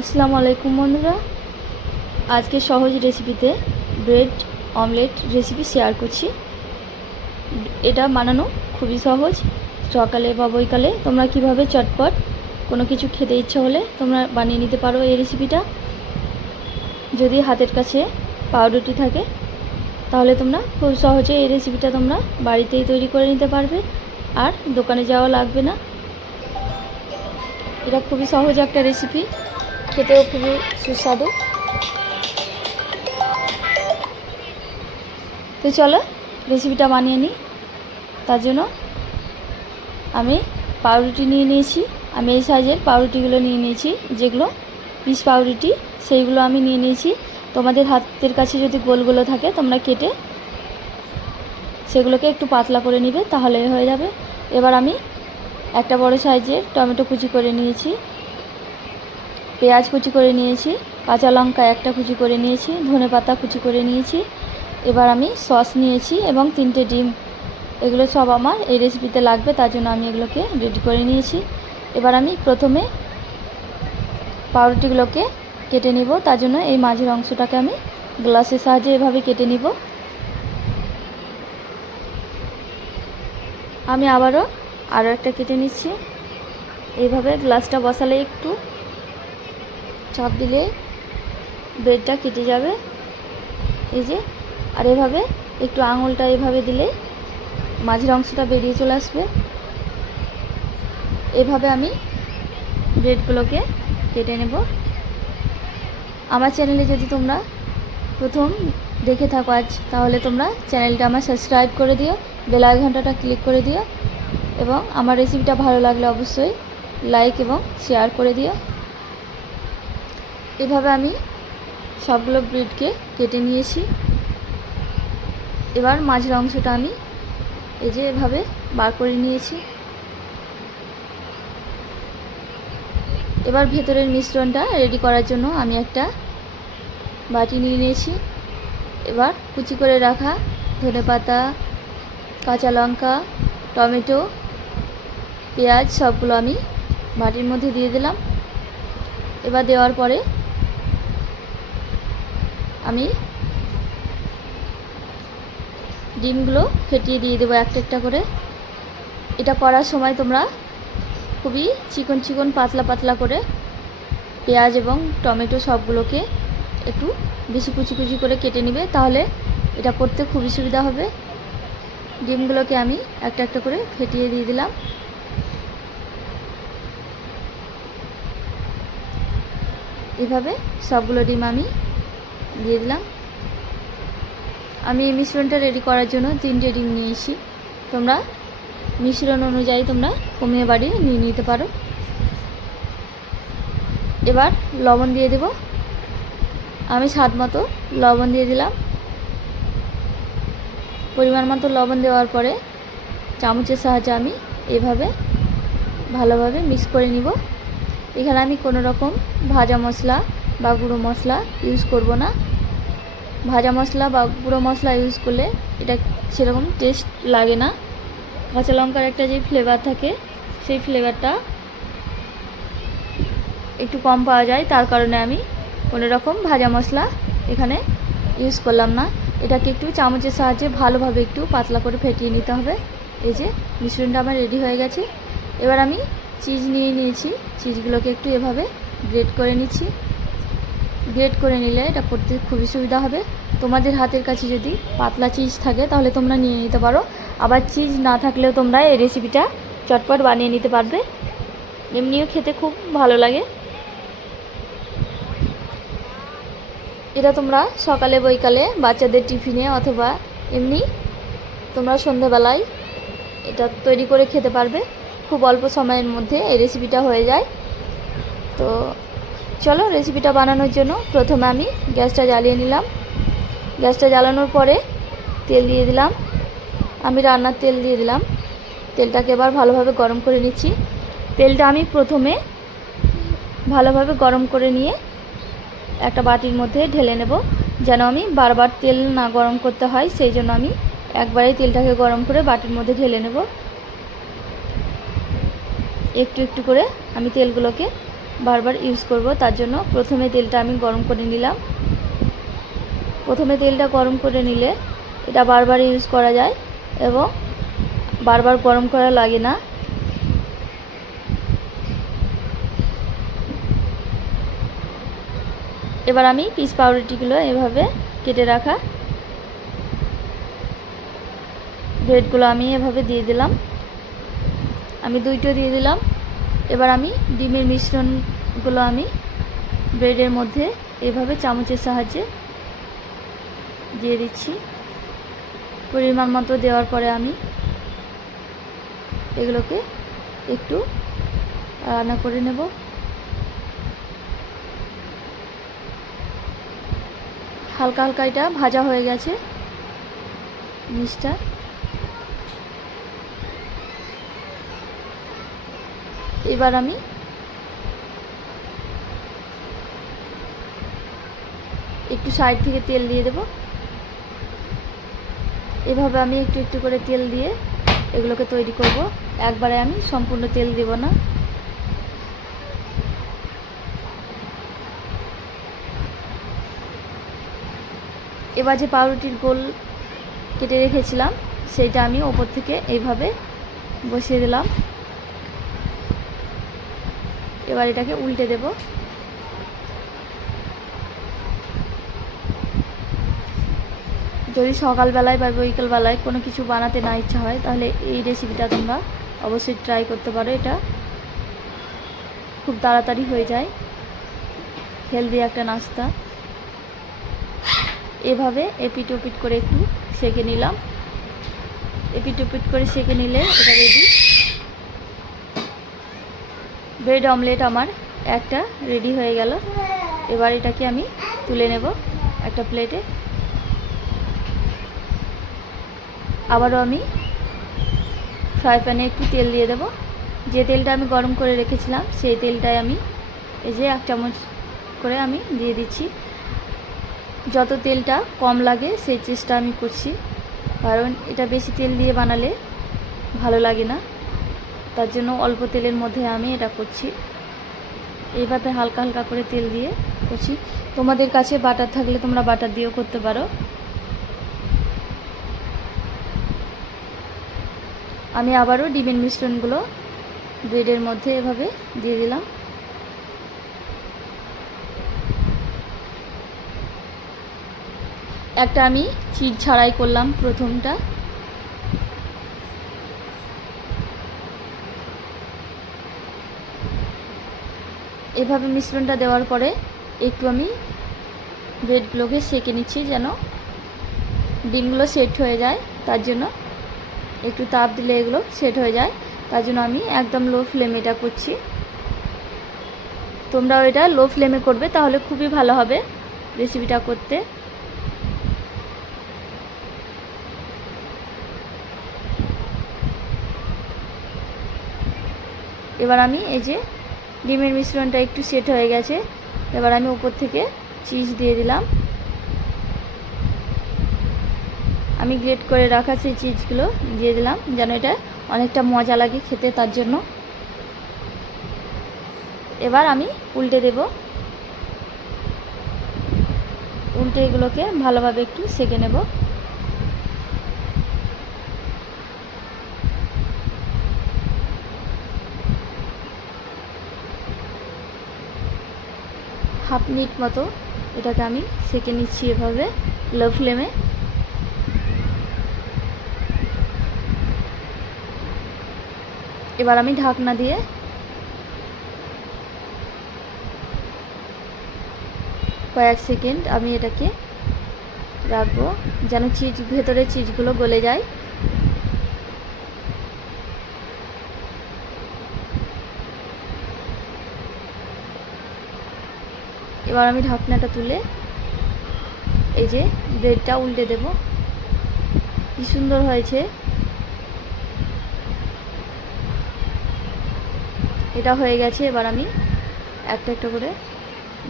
আসসালামু আলাইকুম বন্ধুরা, আজকে সহজ রেসিপিতে ব্রেড অমলেট রেসিপি শেয়ার করছি। এটা বানানো খুবই সহজ। সকালে বা বৈকালে তোমরা কিভাবে চটপট কোনো কিছু খেতে ইচ্ছা হলে তোমরা বানিয়ে নিতে পারো এই রেসিপিটা। যদি হাতের কাছে পাউরুটি থাকে তাহলে তোমরা খুব সহজে এই রেসিপিটা তোমরা বাড়িতেই তৈরি করে নিতে পারবে, আর দোকানে যাওয়া লাগবে না। এটা খুবই সহজ একটা রেসিপি, খেতেও খুবই সুস্বাদু। তো চলো রেসিপিটা বানিয়ে নিই। তার জন্য আমি পাউরুটি নিয়ে নিয়েছি। আমি এই সাইজের পাউরুটিগুলো নিয়ে নিয়েছি, যেগুলো পিস পাউরুটি সেইগুলো আমি নিয়ে নিয়েছি। তোমাদের হাতের কাছে যদি গোলগুলো থাকে তোমরা কেটে সেগুলোকে একটু পাতলা করে নিবে, তাহলে হয়ে যাবে। এবার আমি একটা বড় সাইজের টমেটো কুচি করে নিয়েছি, পেঁয়াজ কুচি করে নিয়েছি, কাঁচা লঙ্কা একটা কুচি করে নিয়েছি, ধনেপাতা কুচি করে নিয়েছি। এবার আমি সস নিয়েছি এবং 3টে ডিম। এগুলো সব আমার এই রেসিপিতে লাগবে, তার জন্য আমি এগুলোকে রেডি করে নিয়েছি। এবার আমি প্রথমে পাউরুটিগুলোকে কেটে নিব। তার জন্য এই মাঝের অংশটাকে আমি গ্লাসের সাহায্যে এভাবে কেটে নিব। আমি আরও একটা কেটে নিচ্ছি। এইভাবে গ্লাসটা বসালে একটু চাপ দিলে ব্রেডটা কেটে যাবে, এই যে। আর এভাবে একটু আঙুলটা এভাবে দিলে মাঝের অংশটা বেরিয়ে চলে আসবে। এভাবে আমি ব্রেডগুলোকে কেটে নেব। আমার চ্যানেলে যদি তোমরা প্রথম দেখে থাকো আজ, তাহলে তোমরা চ্যানেলটা আমার সাবস্ক্রাইব করে দিও, বেল আইকনটা ক্লিক করে দিও, এবং আমার রেসিপিটা ভালো লাগলে অবশ্যই লাইক এবং শেয়ার করে দিও। এভাবে আমি সবগুলো ব্রেডকে কেটে নিয়েছি। এবার মাঝের অংশটা আমি এই যে এভাবে বার করে নিয়েছি। এবার ভেতরের মিশ্রণটা রেডি করার জন্য আমি একটা বাটি নিয়ে নিয়েছি। এবার কুচি করে রাখা ধনেপাতা, কাঁচা লঙ্কা, টমেটো, পেঁয়াজ সবগুলো আমি বাটির মধ্যে দিয়ে দিলাম। এবার দেওয়ার পরে আমি ডিমগুলো ফেটিয়ে দিয়ে দেবো একটা একটা করে। এটা করার সময় তোমরা খুবই চিকন চিকন পাতলা পাতলা করে পেঁয়াজ এবং টমেটো সবগুলোকে একটু বেশি কুচি কুচি করে কেটে নেবে, তাহলে এটা করতে খুবই সুবিধা হবে। ডিমগুলোকে আমি একটা একটা করে ফেটিয়ে দিয়ে দিলাম। এভাবে সবগুলো ডিম আমি দিয়ে দিলাম। আমি এই মিশ্রণটা রেডি করার জন্য 3টে ডিম নিয়েছি। তোমরা মিশ্রণ অনুযায়ী তোমরা কমিয়ে বাড়িয়ে নিয়ে নিতে পারো। এবার লবণ দিয়ে দেব। আমি স্বাদ মতো লবণ দিয়ে দিলাম। পরিমাণ মতো লবণ দেওয়ার পরে চামচের সাহায্যে আমি এভাবে ভালোভাবে মিক্স করে নিব। এখানে আমি কোনো রকম ভাজা মশলা বা গুঁড়ো মশলা ইউজ করব না। ভাজা মশলা বা গুঁড়ো মশলা ইউজ করলে এটা সেরকম টেস্ট লাগে না। কাঁচা লঙ্কার একটা যে ফ্লেভার থাকে, সেই ফ্লেভারটা একটু কম পাওয়া যায়, তার কারণে আমি কোনো রকম ভাজা মশলা এখানে ইউজ করলাম না। এটাকে একটু চামচের সাহায্যে ভালোভাবে একটু পাতলা করে ফেটিয়ে নিতে হবে। এই যে মিশ্রণটা আমার রেডি হয়ে গেছে। এবার আমি চিজ নিয়ে নিয়েছি। চিজগুলোকে একটু এভাবে গ্রেট করে নিচ্ছি। গ্রেট করে নিলে এটা করতে খুবই সুবিধা হবে। তোমাদের হাতের কাছে যদি পাতলা চিজ থাকে তাহলে তোমরা নিয়ে নিতে পারো, আবার চিজ না থাকলেও তোমরা এই রেসিপিটা চটপট বানিয়ে নিতে পারবে। এমনিও খেতে খুব ভালো লাগে। এটা তোমরা সকালে বৈকালে বাচ্চাদের টিফিনে অথবা এমনি তোমরা সন্ধ্যাবেলায় এটা তৈরি করে খেতে পারবে। খুব অল্প সময়ের মধ্যে এই রেসিপিটা হয়ে যায়। তো চলো রেসিপিটা বানানোর জন্য প্রথমে আমি গ্যাসটা জ্বালিয়ে নিলাম। গ্যাসটা জ্বালানোর পরে তেল দিয়ে দিলাম। আমি রান্নার তেল দিয়ে দিলাম। তেলটাকে এবার ভালোভাবে গরম করে নিচ্ছি। তেলটা আমি প্রথমে ভালোভাবে গরম করে নিয়ে একটা বাটির মধ্যে ঢেলে নেব, যেন আমি বারবার তেল না গরম করতে হয়। সেই জন্য আমি একবারেই তেলটাকে গরম করে বাটির মধ্যে ঢেলে নেব। একটু একটু করে আমি তেলগুলোকে বারবার ইউজ করব, তার জন্য প্রথমে তেলটা আমি গরম করে নিলাম। প্রথমে তেলটা গরম করে নিলে এটা বারবার ইউজ করা যায় এবং বারবার গরম করা লাগে না। এবার আমি পিস পাউরুটিগুলো এভাবে কেটে রাখা ব্রেডগুলো আমি এভাবে দিয়ে দিলাম। আমি দুইটা দিয়ে দিলাম। এবার আমি ডিমের মিশ্রণগুলো আমি ব্রেডের মধ্যে এভাবে চামচের সাহায্যে দিয়ে দিচ্ছি। পরিমাণ মতো দেওয়ার পরে আমি এগুলোকে একটু রান্না করে নেব। হালকা হালকা এটা ভাজা হয়ে গেছে জিনিসটা। এবার আমি একটু সাইড থেকে তেল দিয়ে দেব। এভাবে আমি একটু একটু করে তেল দিয়ে এগুলোকে তৈরি করব। একবারে আমি সম্পূর্ণ তেল দেব না। এবার যে পাউরুটির গোল কেটে রেখেছিলাম সেটা আমি ওপর থেকে এইভাবে বসিয়ে দিলাম। এবার এটাকে উল্টে দেব। যদি সকালবেলায় বা বিকেলবেলায় কোনো কিছু বানাতে না ইচ্ছা হয় তাহলে এই রেসিপিটা তোমরা অবশ্যই ট্রাই করতে পারো। এটা খুব তাড়াতাড়ি হয়ে যায়, হেলদি একটা নাস্তা। এভাবে এপিট ওপিট করে একটু সেঁকে নিলাম। এপিট ওপিট করে সেঁকে নিলে এটা রেডি। ব্রেড অমলেট আমার একটা রেডি হয়ে গেল। এবার এটাকে আমি তুলে নেব একটা প্লেটে। আবারও আমি ফ্রাই প্যানে একটু তেল দিয়ে দেব। যে তেলটা আমি গরম করে রেখেছিলাম সেই তেলটাই আমি এই যে 1 চামচ করে আমি দিয়ে দিচ্ছি। যত তেলটা কম লাগে সেই চেষ্টা আমি করছি, কারণ এটা বেশি তেল দিয়ে বানালে ভালো লাগে না, তার জন্য অল্প তেলের মধ্যে আমি এটা করছি। এইভাবে হালকা হালকা করে তেল দিয়ে করছি। তোমাদের কাছে বাটার থাকলে তোমরা বাটার দিয়েও করতে পারো। আমি আবারও ডিমের মিশ্রণগুলো ব্রেডের মধ্যে এভাবে দিয়ে দিলাম। একটা আমি চিজ ছাড়াই করলাম প্রথমটা। এভাবে মিশ্রণটা দেওয়ার পরে একটু আমি ব্রেডগুলোকে সেঁকে নিচ্ছি যেন ডিমগুলো সেট হয়ে যায়। তার জন্য একটু তাপ দিলে এগুলো সেট হয়ে যায়, তার জন্য আমি একদম লো ফ্লেমে এটা করছি। তোমরাও এটা লো ফ্লেমে করবে, তাহলে খুবই ভালো হবে রেসিপিটা করতে। এবার আমি এই যে ডিমের মিশ্রণটা একটু সেট হয়ে গেছে, এবার আমি উপর থেকে চিজ দিয়ে দিলাম। আমি গ্রেট করে রাখা সেই চিজগুলো দিয়ে দিলাম যেন এটা অনেকটা মজা লাগে খেতে, তার জন্য। এবার আমি উল্টে দেব। উল্টে এগুলোকে ভালোভাবে একটু সেঁকে নেব। হাফ মিনিট মতো এটাকে আমি সেঁকে নিচ্ছি এভাবে লো ফ্লেমে। এবার আমি ঢাকনা দিয়ে কয়েক সেকেন্ড আমি এটাকে রাখবো যেন ভেতরে চিজগুলো গলে যায়। এবার আমি ঢাকনাটা তুলে এই যে ব্রেডটা উল্টে দেব। কি সুন্দর হয়েছে, এটা হয়ে গেছে। এবার আমি একটা একটা করে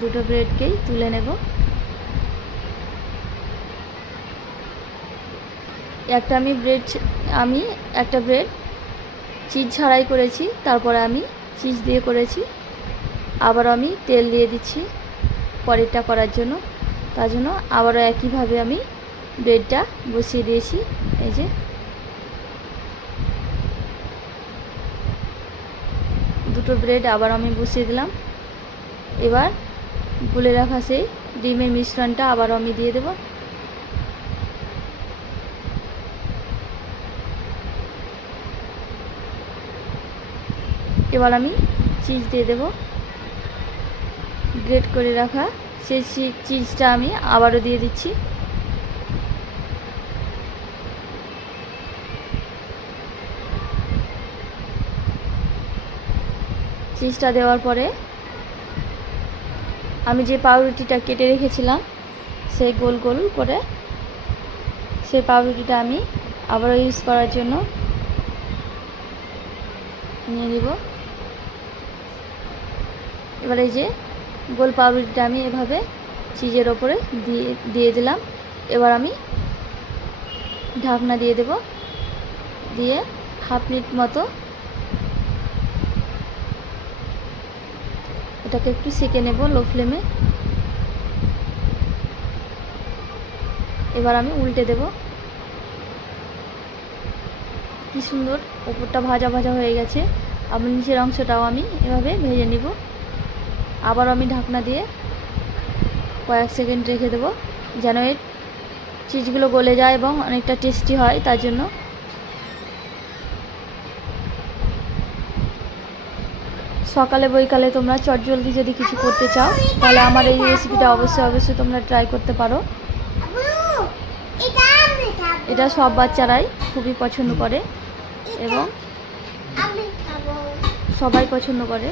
দুটো ব্রেডকেই তুলে নেব। আমি একটা ব্রেড চিজ ছাড়াই করেছি, তারপরে আমি চিজ দিয়ে করেছি। আবারও আমি তেল দিয়ে দিচ্ছি পরেরটা করার জন্য। তার জন্য আবারও একইভাবে আমি ব্রেডটা বসিয়ে দিয়েছি। এই যে দুটো ব্রেড আবার আমি বসিয়ে দিলাম। এবার গুলে রাখা সেই ডিমের মিশ্রণটা আবারও আমি দিয়ে দেব। এবার আমি চিজ দিয়ে দেব, গ্রেট করে রাখা সেই চিজটা আমি আবারও দিয়ে দিচ্ছি। চিজটা দেওয়ার পরে আমি যে পাউরুটিটা কেটে রেখেছিলাম সেই গোল গোল করে সেই পাউরুটিটা আমি আবারও ইউজ করার জন্য নিয়ে নিব। এবার এই যে গোল পাউরুটিটা আমি এভাবে চিজের ওপরে দিয়ে দিলাম। এবার আমি ঢাকনা দিয়ে দেব, দিয়ে হাফ মিনিট মতো এটাকে একটু সেঁকে নেব লো ফ্লেমে। এবার আমি উল্টে দেব। কি সুন্দর ওপরটা ভাজা ভাজা হয়ে গেছে। আবার নিচের অংশটাও আমি এভাবে ভেজে নিব। আবার আমি ঢাকনা দিয়ে কয়েক সেকেন্ড রেখে দেব যেন এর চিজগুলো গলে যায় এবং অনেকটা টেস্টি হয়। তার জন্য সকালে বৈকালে তোমরা চটজলদি যদি কিছু করতে চাও তাহলে আমার এই রেসিপিটা অবশ্যই তোমরা ট্রাই করতে পারো। এটা সব বাচ্চারাই খুবই পছন্দ করে এবং সবাই পছন্দ করে।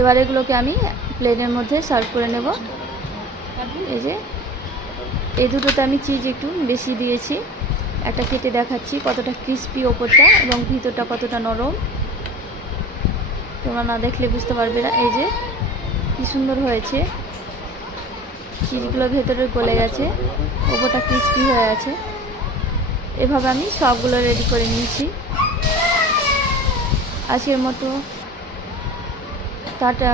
এবার এগুলোকে আমি প্লেটের মধ্যে সার্ভ করে নেব। এই যে এই দুটোতে আমি চিজ একটু বেশি দিয়েছি। একটা কেটে দেখাচ্ছি কতটা ক্রিস্পি ওপরটা এবং ভিতরটা কতটা নরম, তোমরা না দেখলে বুঝতে পারবে না। এই যে কি সুন্দর হয়েছে, চিজগুলো ভেতরে গলে গেছে, ওপরটা ক্রিস্পি হয়ে আছে। এভাবে আমি সবগুলো রেডি করে নিয়েছি। আজকের মতো টাটা।